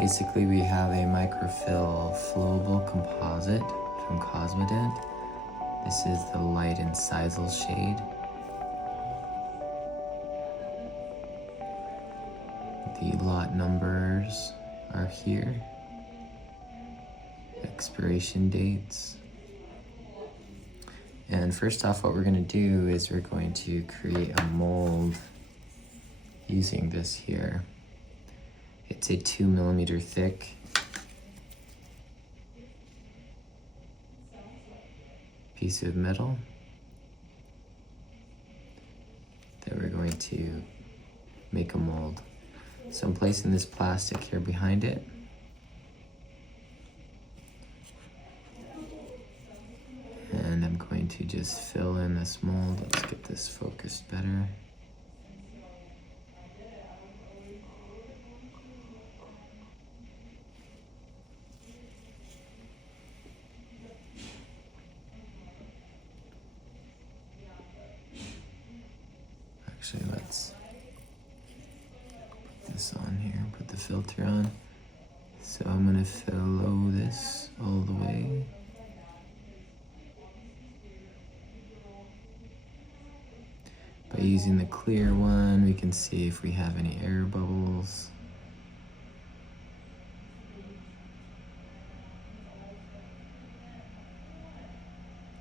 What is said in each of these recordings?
Basically, we have a microfill flowable composite from Cosmodent. This is the light and sisal shade. The lot numbers are here. Expiration dates. And first off, what we're going to do is we're going to create a mold using this here. It's a 2 millimeter thick piece of metal that we're going to make a mold. So I'm placing this plastic here behind it. And I'm going to just fill in this mold. Let's get this focused better. Actually, let's put this on here, put the filter on. So I'm gonna fill this all the way. By using the clear one, we can see if we have any air bubbles.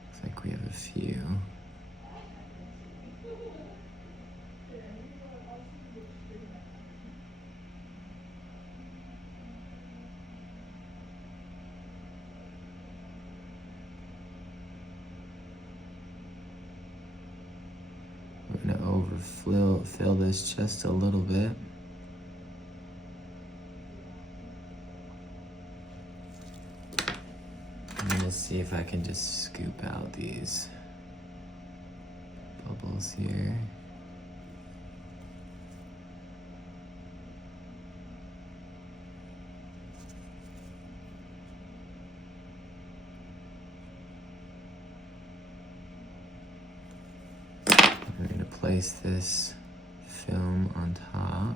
Looks like we have a few. We're going to overfill this just a little bit. I'm going to see if I can just scoop out these bubbles here. We're going to place this film on top.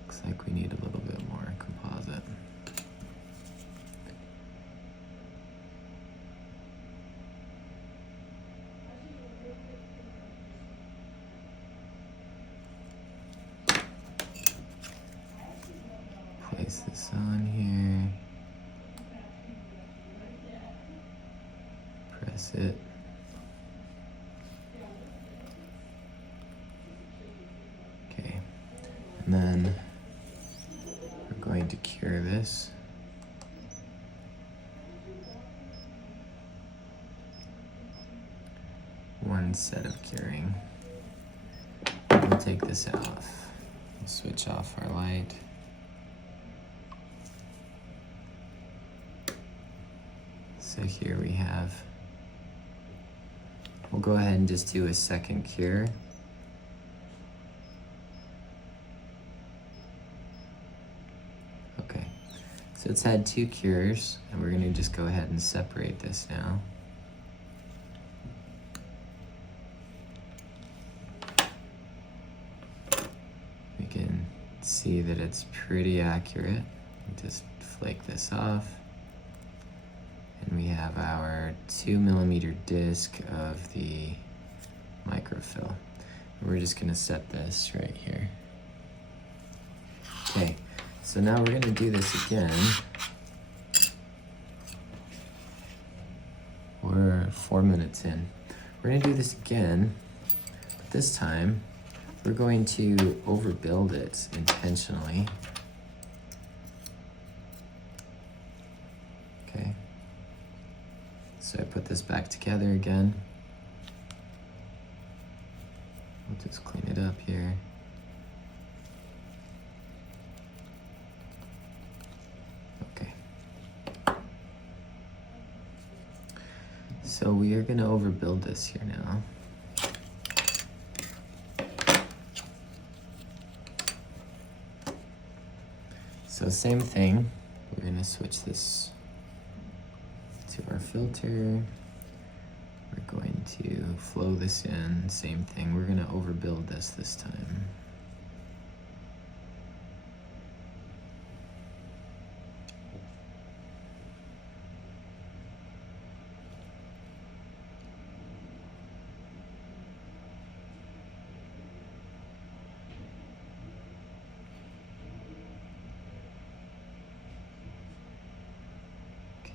Looks like we need a little bit more composite. Place this on here. Press it. Okay, and then we're going to cure this. One set of curing. We'll take this off. We'll switch off our light. So here we have, we'll go ahead and just do a second cure. Okay, so it's had 2 cures, and we're gonna just go ahead and separate this now. We can see that it's pretty accurate. Just flake this off. And we have our 2 millimeter disc of the microfill. We're just gonna set this right here. Okay, so now we're gonna do this again. We're 4 minutes in. We're gonna do this again, but this time we're going to overbuild it intentionally. Okay. So I put this back together again. We'll just clean it up here. Okay. So we are gonna overbuild this here now. So same thing, we're gonna switch this to our filter. We're going to flow this in, same thing. We're gonna overbuild this time.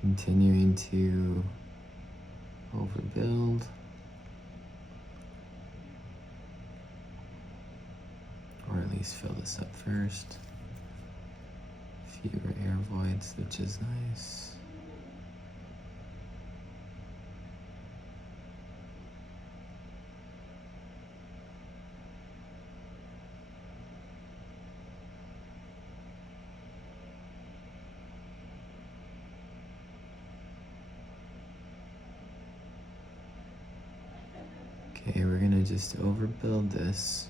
Continuing to overbuild. Or at least fill this up first. Fewer air voids, which is nice. Okay, we're gonna just overbuild this.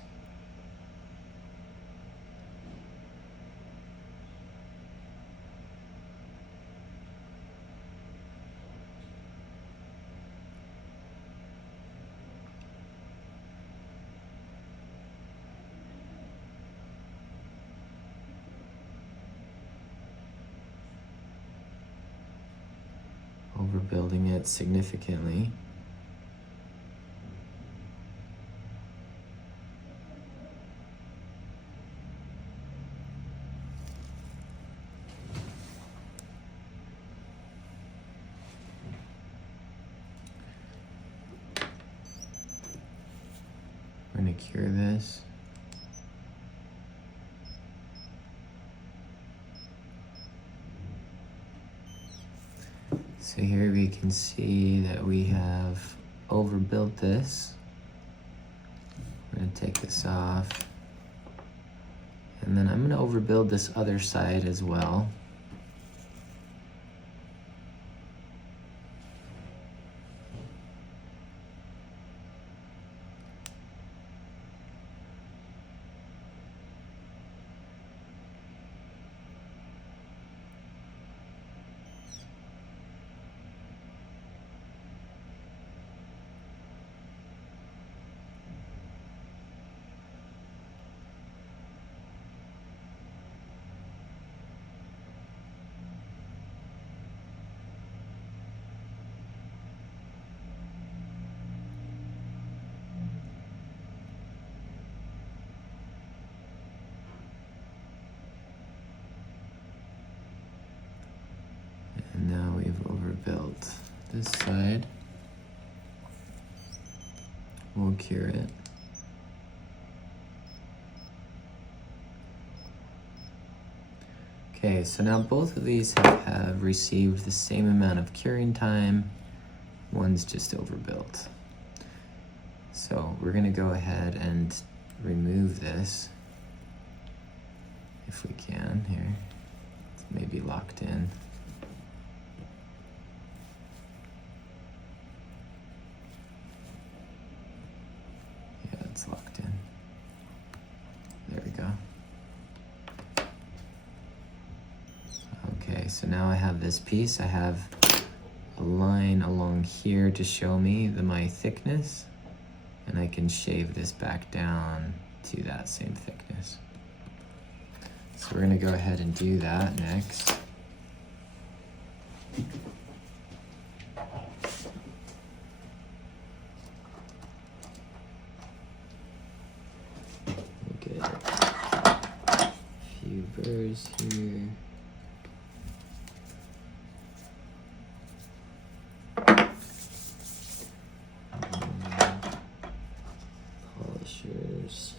Overbuilding it significantly. We're going to cure this. So here we can see that we have overbuilt this. We're going to take this off. And then I'm going to overbuild this other side as well. And now we've overbuilt this side. We'll cure it. Okay, so now both of these have received the same amount of curing time. One's just overbuilt. So we're gonna go ahead and remove this if we can here. It's maybe locked in. Yeah, it's locked in. There we go. Okay, so now I have this piece. I have a line along here to show me my thickness, and I can shave this back down to that same thickness. So we're gonna go ahead and do that next. We'll get a few burrs here. Polishers.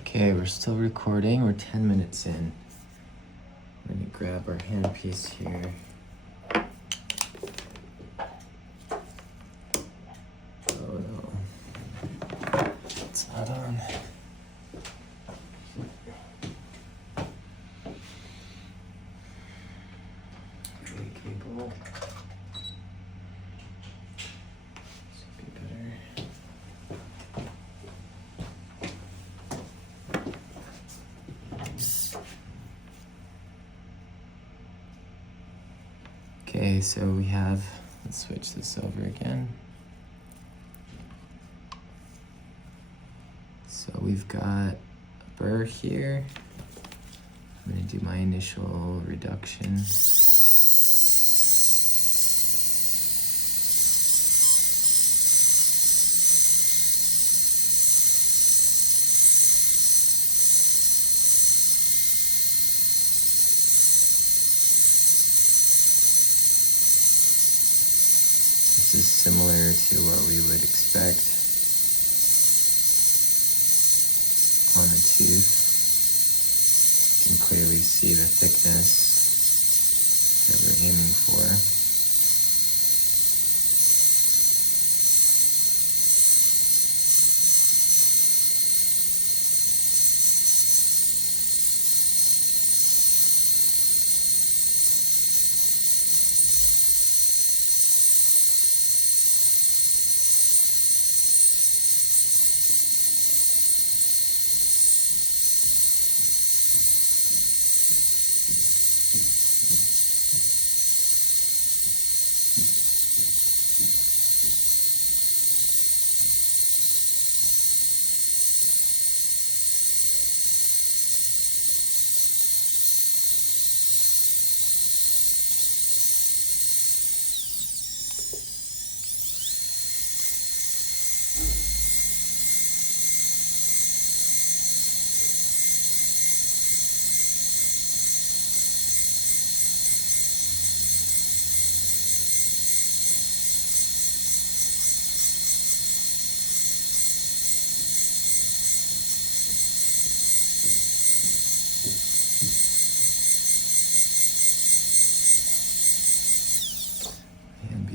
Okay, we're still recording. We're 10 minutes in. Let me grab our handpiece here. Oh no. It's not on. Gray cable. This would be better. Okay, so we have, let's switch this over again. So we've got a burr here. I'm gonna do my initial reduction. This is similar to what we would expect on a tooth. You can clearly see the thickness that we're aiming for.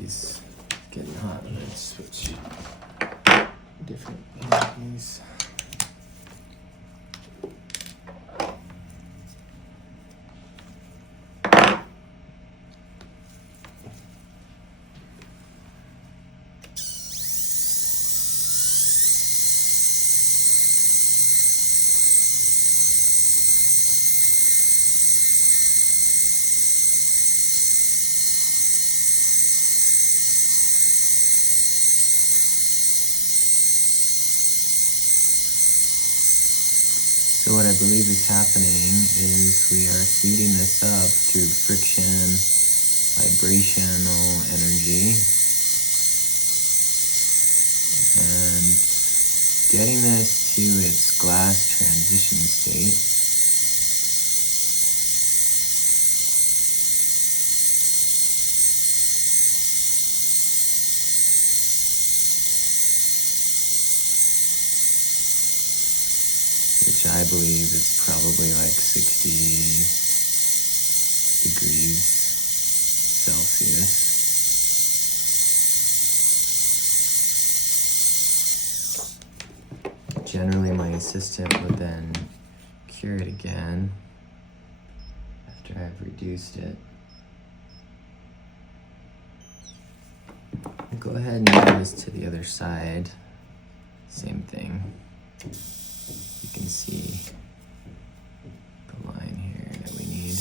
It's getting hot. Let's switch different hands. So what I believe is happening is we are heating this up through friction, vibrational energy, and getting this to its glass transition state. Which I believe is probably like 60 degrees Celsius. Generally, my assistant would then cure it again after I've reduced it. I'll go ahead and do this to the other side. Same thing. You can see the line here that we need.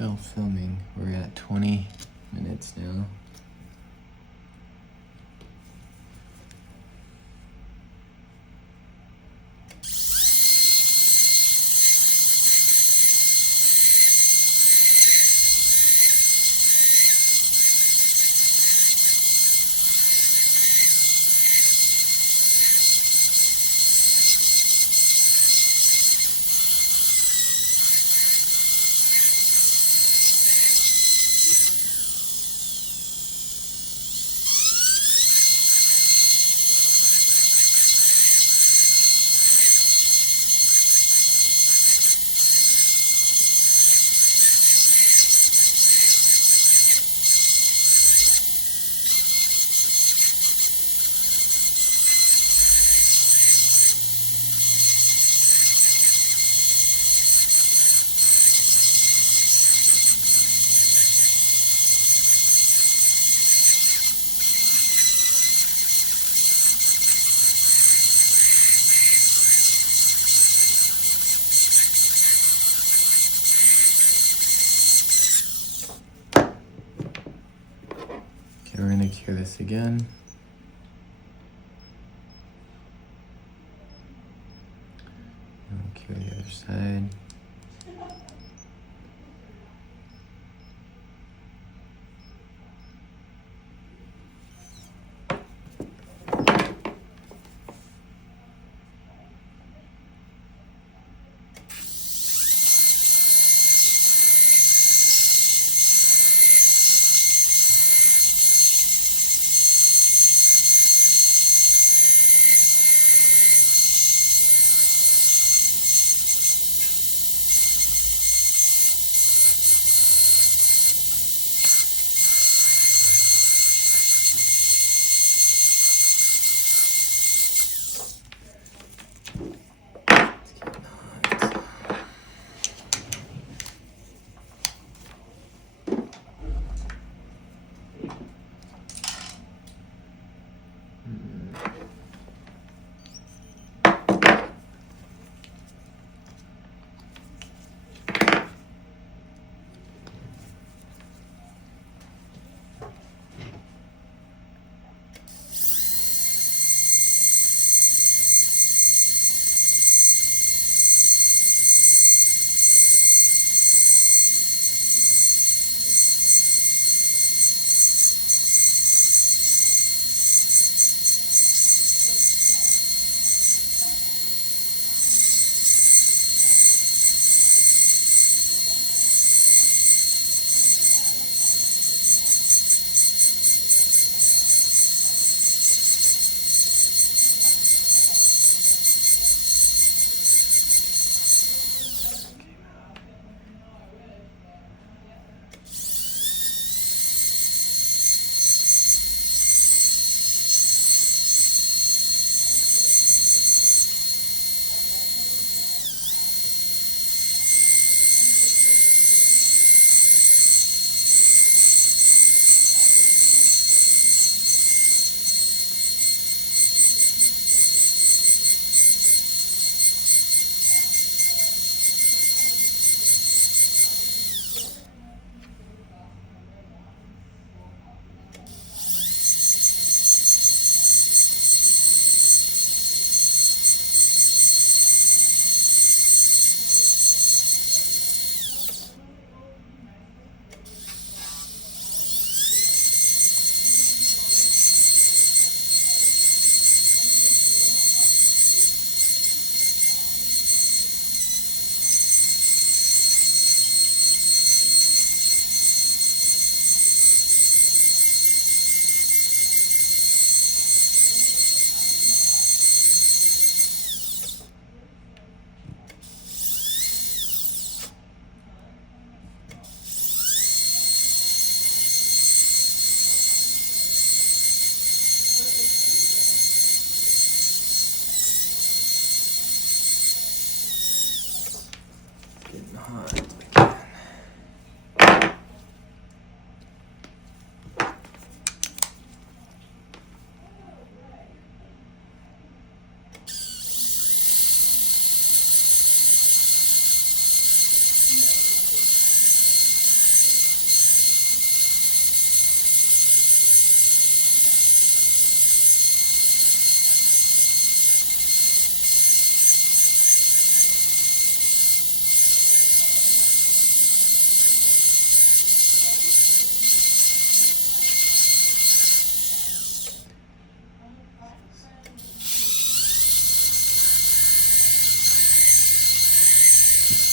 Still filming. We're at 20 minutes now. We're going to cure this again. We'll cure the other side.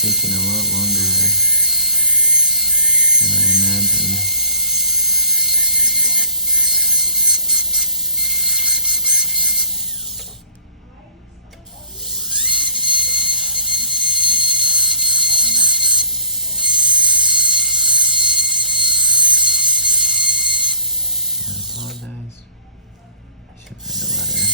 taking a lot longer than I imagined. I apologize. I should write a letter.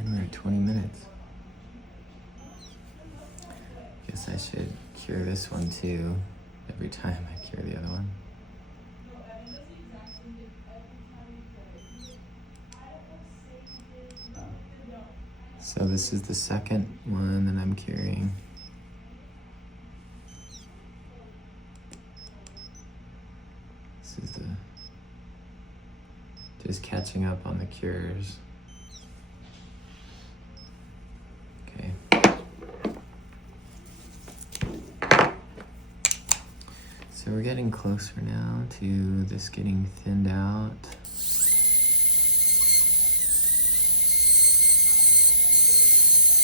And we're at 20 minutes. Guess I should cure this one too every time I cure the other one. So this is the second one that I'm curing. This is just catching up on the cures. Okay. So we're getting closer now to this getting thinned out.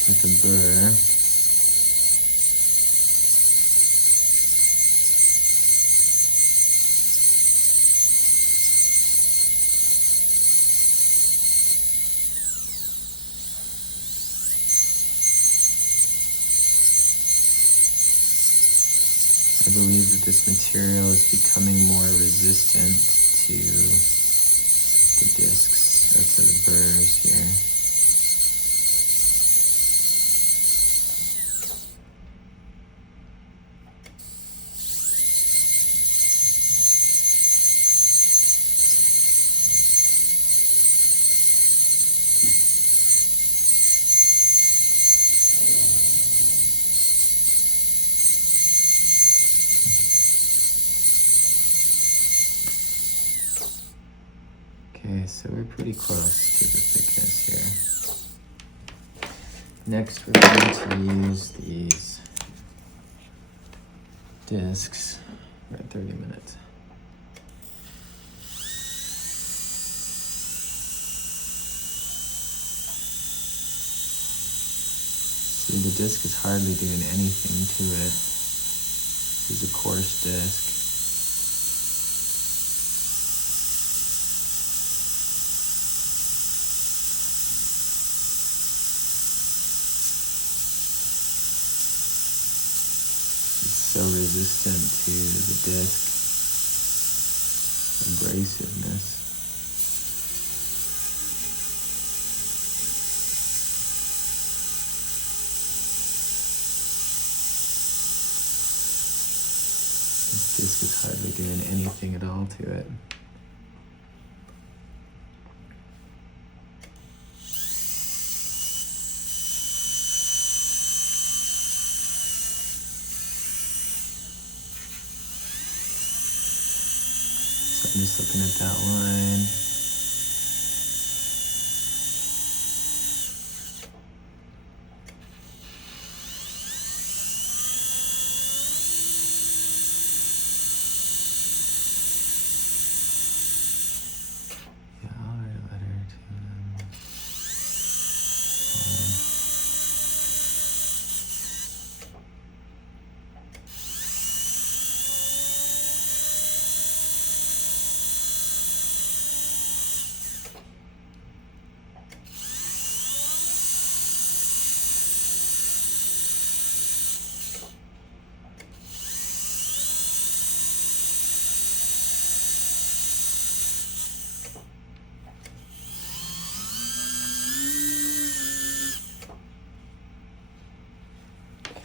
With the burr. I believe that this material is becoming more resistant to the discs, or to the burrs here. Okay, so we're pretty close to the thickness here. Next, we're going to use these discs. We're at 30 minutes. See, the disc is hardly doing anything to it. This is a coarse disc. It's so resistant to the disc abrasiveness. This disc is hardly doing anything at all to it. So I'm just looking at that line.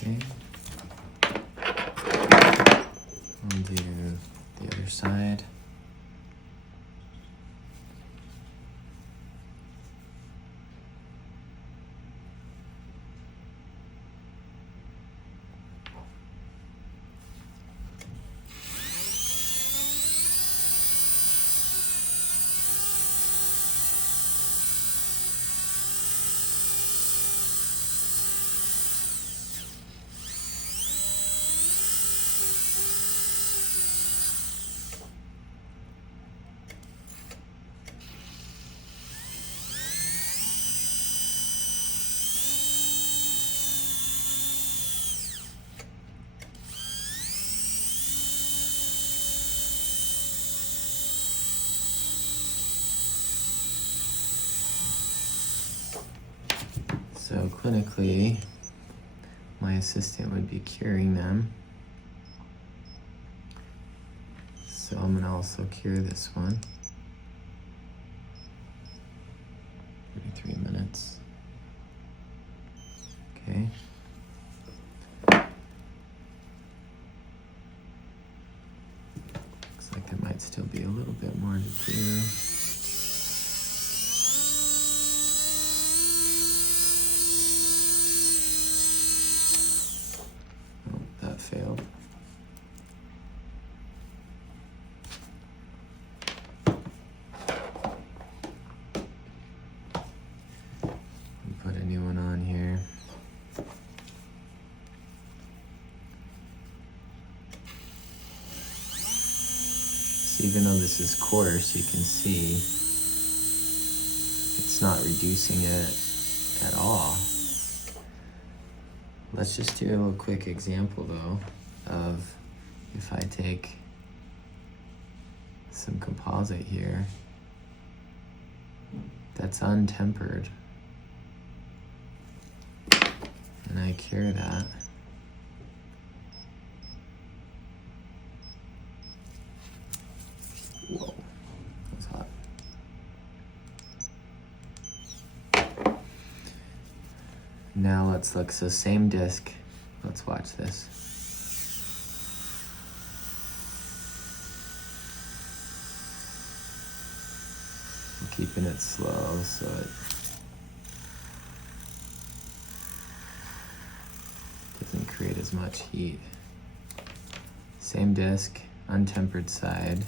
Okay. I'll do the other side. So clinically, my assistant would be curing them. So I'm gonna also cure this one. 33 minutes. Okay. Looks like there might still be a little bit more to do. Failed. Put a new one on here. So even though this is coarse, you can see it's not reducing it at all. Let's just do a little quick example though of if I take some composite here that's untempered and I cure that. Whoa, that's hot. Now let's look, so same disc, let's watch this. I'm keeping it slow so it doesn't create as much heat. Same disc, untempered side.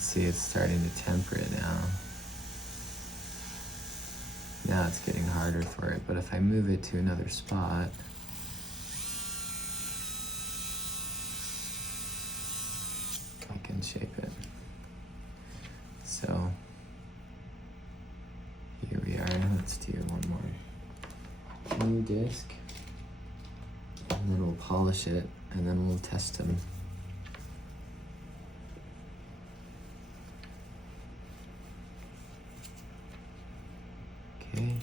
See, it's starting to temper it now. Now it's getting harder for it, but if I move it to another spot, can shape it. So here we are. Let's do one more new disc, and then we'll polish it, and then we'll test them. Okay,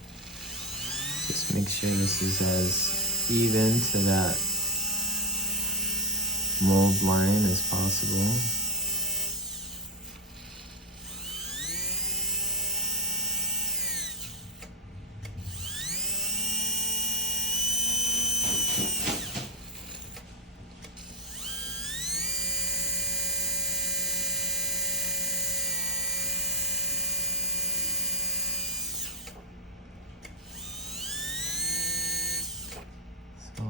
just make sure this is as even to that mold line as possible. So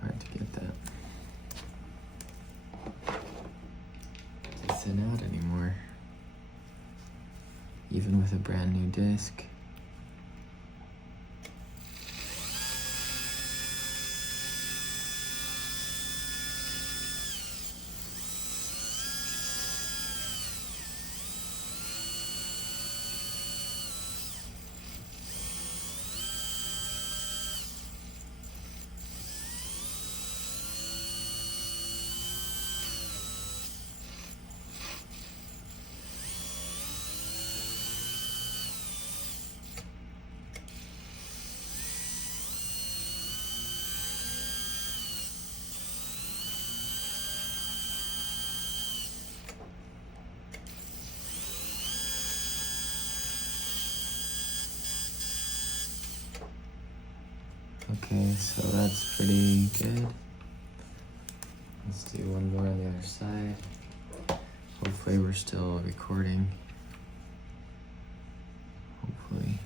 hard to get that to thin out anymore, even with a brand new disc. Okay, so that's pretty good. Let's do one more on the other side. Hopefully we're still recording. Hopefully.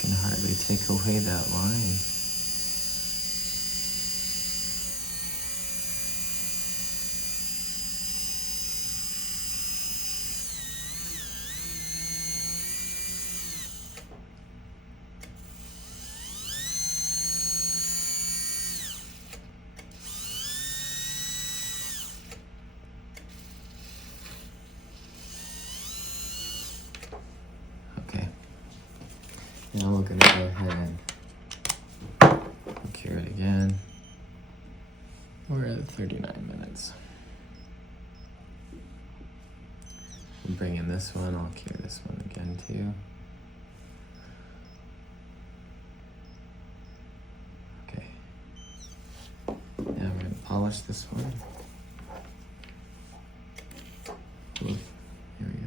Can hardly take away that line. Okay. Now we're gonna go ahead and cure it again. We're at 39 minutes. We'll bring in this one, I'll cure this one again too. Okay. Now we're gonna polish this one. Oof. Here we go.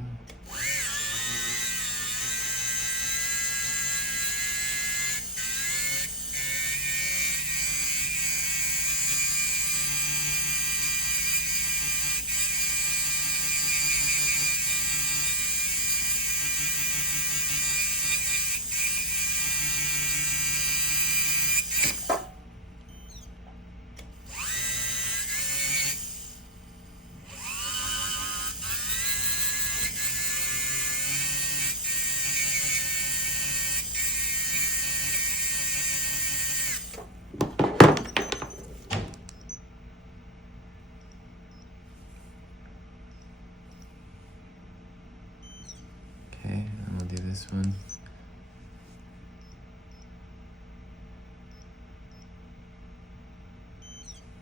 Okay, and we'll do this one.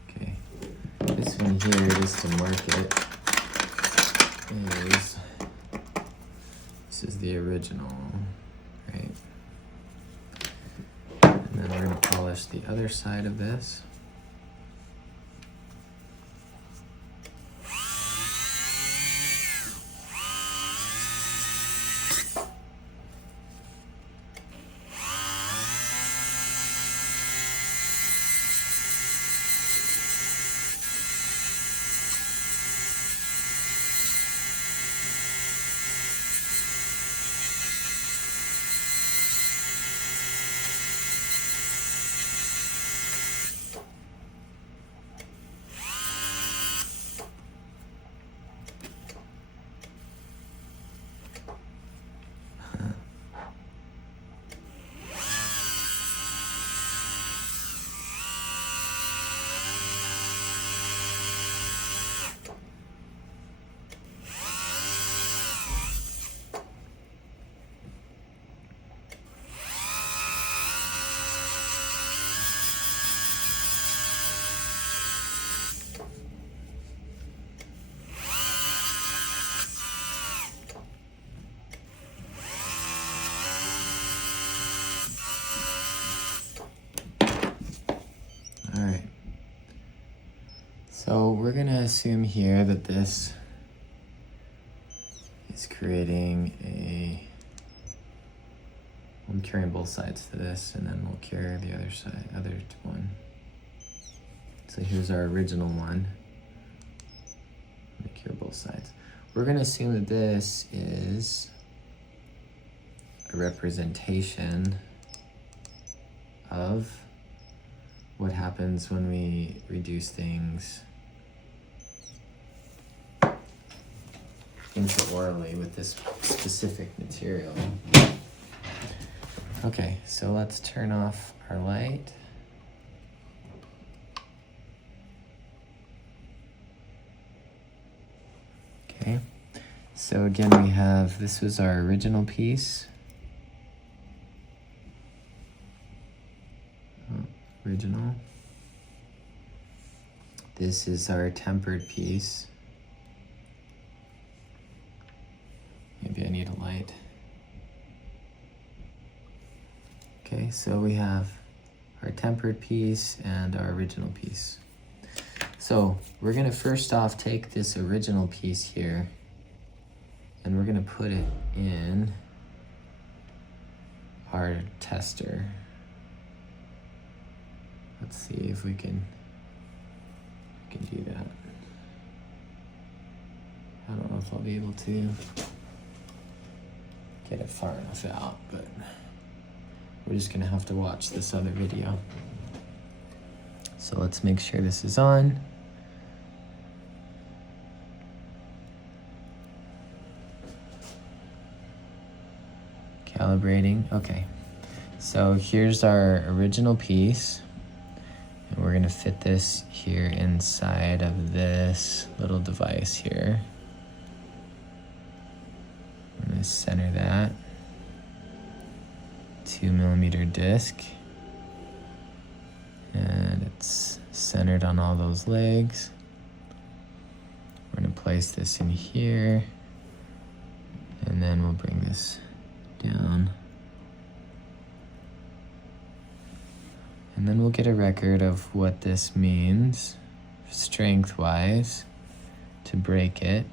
Okay, this one here, just to mark it, is, this is the original, right? And then we're gonna polish the other side of this. we're gonna assume here that this is creating a, I'm carrying both sides to this, and then we'll carry the other side, other one. So here's our original one. Let me carry both sides. We're gonna assume that this is a representation of what happens when we reduce things intraorally with this specific material. Okay, so let's turn off our light. Okay, so again we have, this was our original piece. Original. This is our tempered piece. Maybe I need a light. Okay, so we have our tempered piece and our original piece. So we're gonna first off take this original piece here and we're gonna put it in our tester. Let's see if we can do that. I don't know if I'll be able to get it far enough out, but we're just gonna have to watch this other video. So let's make sure this is on. Calibrating, okay. So here's our original piece. And we're gonna fit this here inside of this little device here. I'm gonna center that. 2mm disc. And it's centered on all those legs. We're gonna place this in here. And then we'll bring this down. And then we'll get a record of what this means, strength-wise, to break it.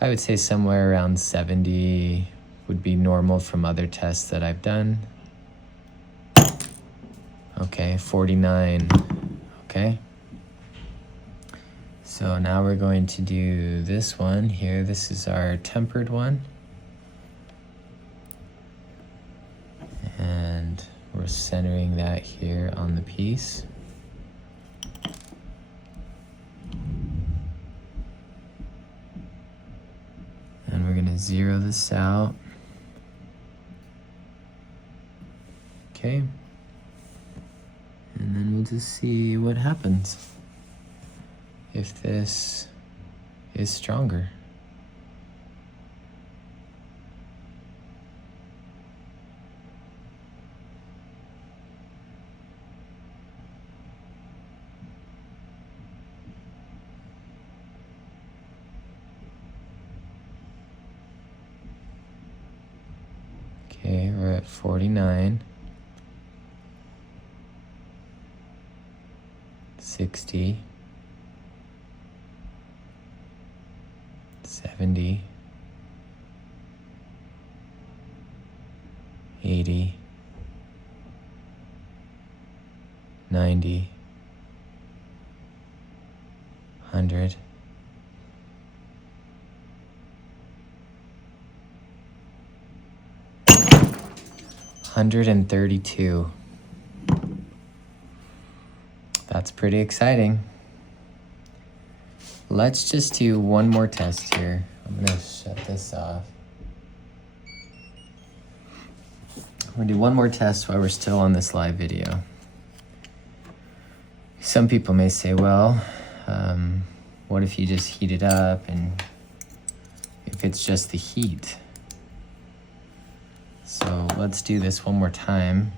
I would say somewhere around 70 would be normal from other tests that I've done. Okay, 49, okay. So now we're going to do this one here. This is our tempered one. And we're centering that here on the piece. And we're gonna zero this out. Okay. And then we'll just see what happens if this is stronger. Okay, we're at 49, 60, 70, 80, 90, 100, 132. That's pretty exciting. Let's just do one more test here. I'm gonna shut this off. I'm gonna do one more test while we're still on this live video. Some people may say, well, what if you just heat it up and if it's just the heat? So let's do this one more time.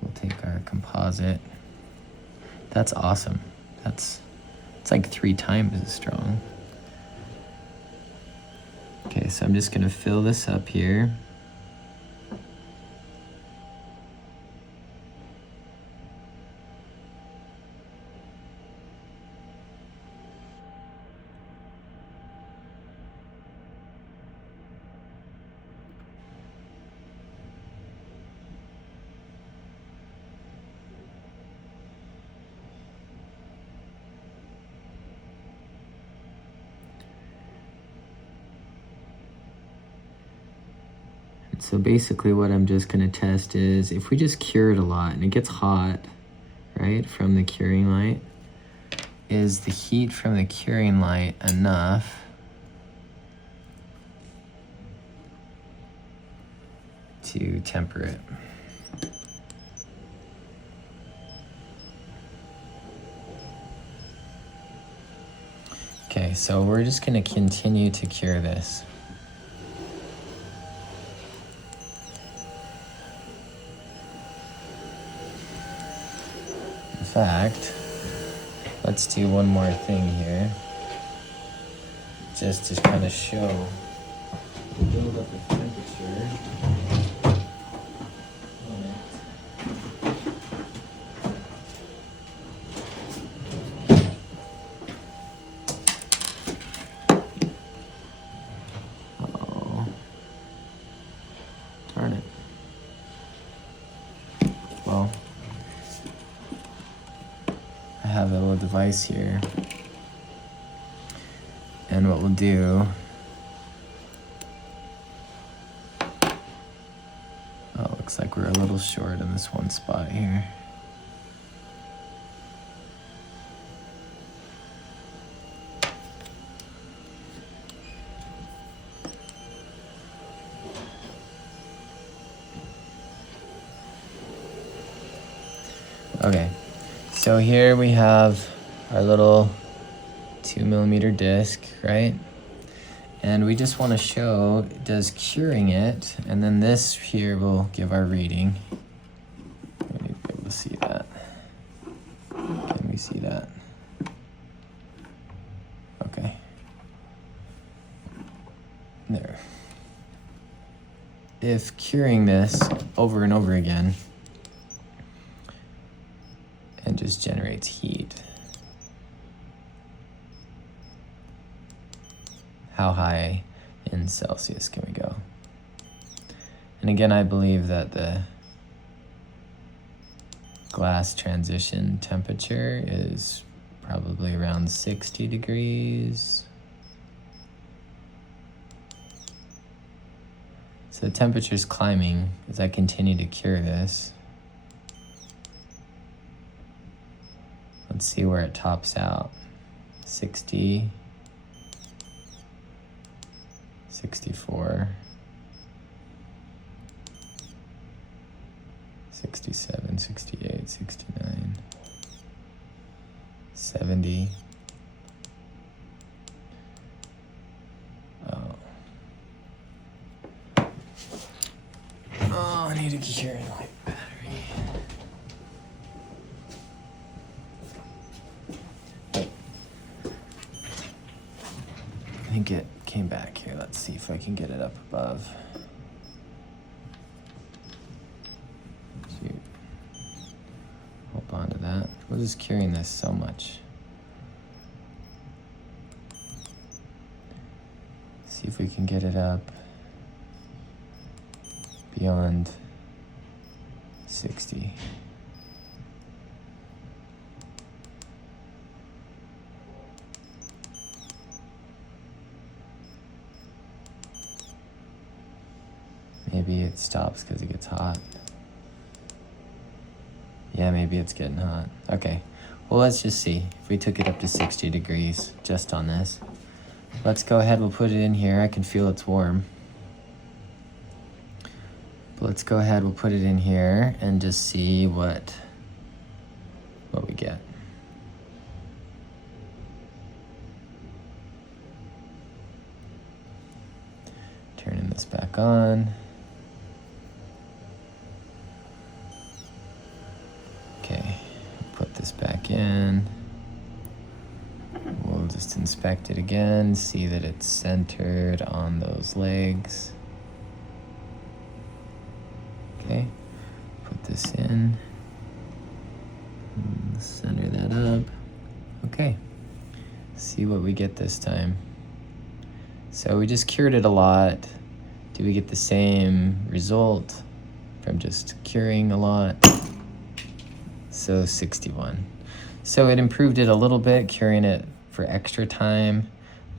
We'll take our composite. That's awesome. It's like 3 times as strong. Okay, so I'm just gonna fill this up here. So basically what I'm just gonna test is if we just cure it a lot and it gets hot, right, from the curing light, is the heat from the curing light enough to temper it? Okay, so we're just gonna continue to cure this. In fact, let's do one more thing here, just to kind of show the build up of temperature. Oh, darn it. Well, I have a little device here, and what we'll do, oh, looks like we're a little short in this one spot here. Okay, so here we have our little 2mm disc, right? And we just want to show, does curing it, and then this here will give our reading. We need to be able to see that. Can we see that? Okay. There. If curing this over and over again and just generates heat, how high in Celsius can we go? And again, I believe that the glass transition temperature is probably around 60 degrees. So the temperature's climbing as I continue to cure this. Let's see where it tops out. 60, 64, 67, 68, 69, 70. Oh, I need to cure my battery. I think it came back here. Let's see if I can get it up above. Shoot. Hold on to that. We're just curing this so much. See if we can get it up beyond 60. Maybe it stops because it gets hot. Yeah, maybe it's getting hot. Okay, well, let's just see if we took it up to 60 degrees just on this. Let's go ahead, we'll put it in here. I can feel it's warm. But let's go ahead, we'll put it in here and just see what we get. Turning this back on. Okay, put this back in. We'll just inspect it again, see that it's centered on those legs. Okay, put this in, center that up. Okay, see what we get this time. So we just cured it a lot. Do we get the same result from just curing a lot? So 61. So it improved it a little bit, curing it for extra time,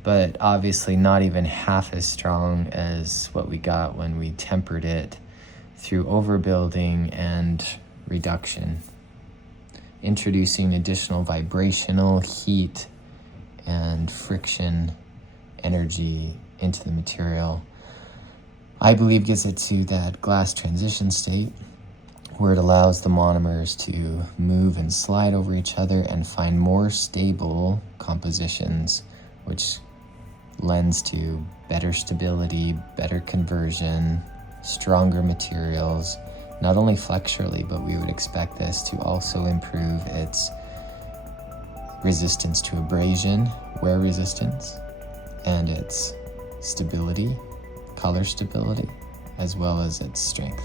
but obviously not even half as strong as what we got when we tempered it through overbuilding and reduction, introducing additional vibrational heat and friction energy into the material. I believe gets it to that glass transition state where it allows the monomers to move and slide over each other and find more stable compositions, which lends to better stability, better conversion, stronger materials, not only flexurally, but we would expect this to also improve its resistance to abrasion, wear resistance, and its stability, color stability, as well as its strength.